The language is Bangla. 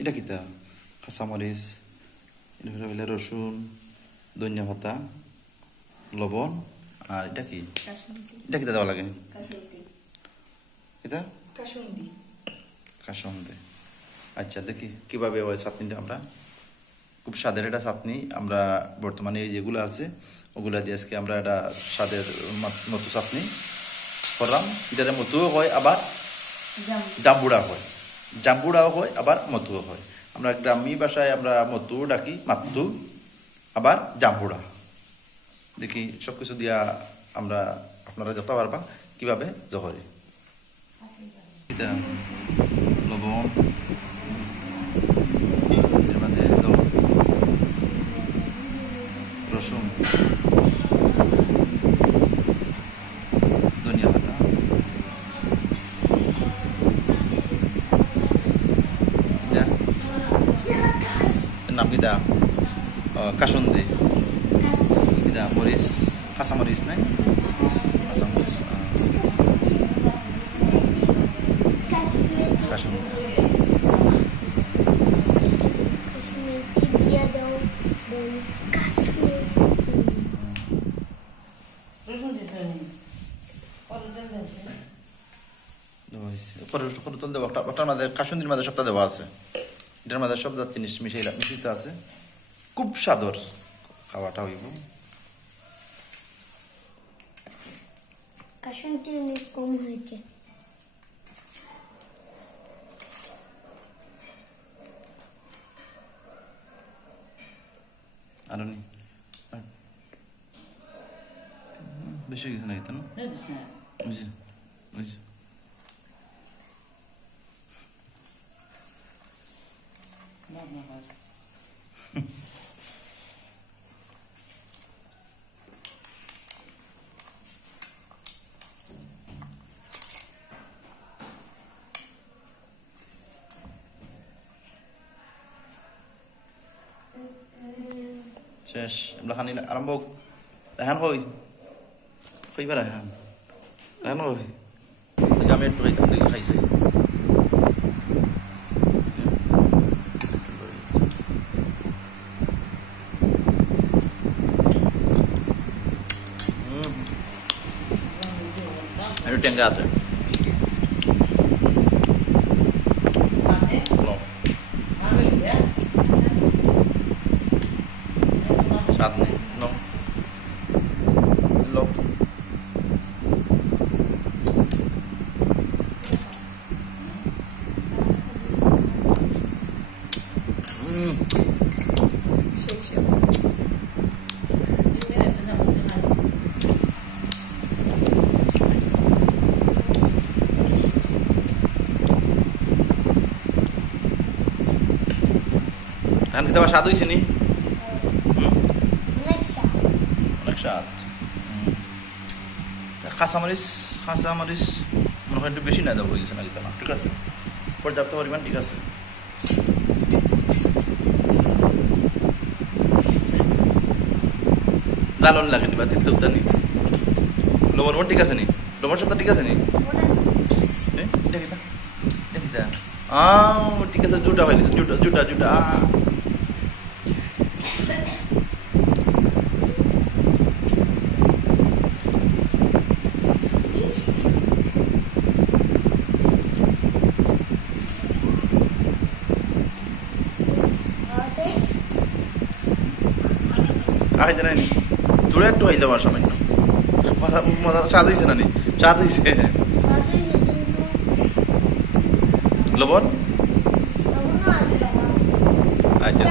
এটা কিতা কাঁচামরিচ এটা হইলে রসুন ধনিয়া পাতা লবণ আর এটা কি এটা কিতা দেওয়া লাগে এটা কাসুন্দি আচ্ছা দেখি কিভাবে ওই চাটনিটা আমরা খুব স্বাদের একটা চাটনি আমরা বর্তমানে যেগুলো আছে ওগুলা দিয়ে আজকে আমরা একটা স্বাদের মতো চাটনি করলাম এটাতে মতুও হয় আবার জাম্বুড়াও হয় আবার মতুও হয় আমরা গ্রামীণ ভাষায় আমরা মতু ডাকি মাতু আবার জাম্বুড়া দেখি সবকিছু দিয়া আমরা আপনারা যত পারবা কিভাবে জহরে এটা লবণ এর মধ্যে রসুন ধনিয়া পাতা নাম কিতা কাসুন্দি কিতা মরিচ কাঁচামরিচ নাই কাঁচামরিচ কাসুন্দি ওটার মধ্যে কাসুন্দির মধ্যে সবটা দেওয়া আছে এটার মধ্যে সব জিনিস মিশিত আছে খুব সাদর খাওয়াটা হইব কাসুন্দি অনেক কম হয়েছে আর বেশি কিছু নাই তো না বুঝছি বুঝছি শেষ আমরা খানি আরম্ভ রেহান কই কইবা রেহান রেহান কই আমি একটু খাইতাম দেখি খাইছে একটু টেঙ্গা আছে স্বাদ নেই ধান খেতে আবার স্বাদ হয়েছে নি অনেক স্বাদ কাঁচামরিচ মনে হয় একটু বেশি না দেওয়া হয়েছে না কিন্তু না ঠিক আছে পর্যাপ্ত পরিমাণ ঠিক আছে জ্বালন লাগেনি বা তিত নি লবণ ঠিক আছে নি লবণ সবটা ঠিক আছে নি ঠিক আছে জুটা হয়নি জুটা আগে জানাই জোরে একটু আইলে আমার সামান্য মজা স্বাদ হয়েছে না নি স্বাদ হয়েছে লবণ আচ্ছা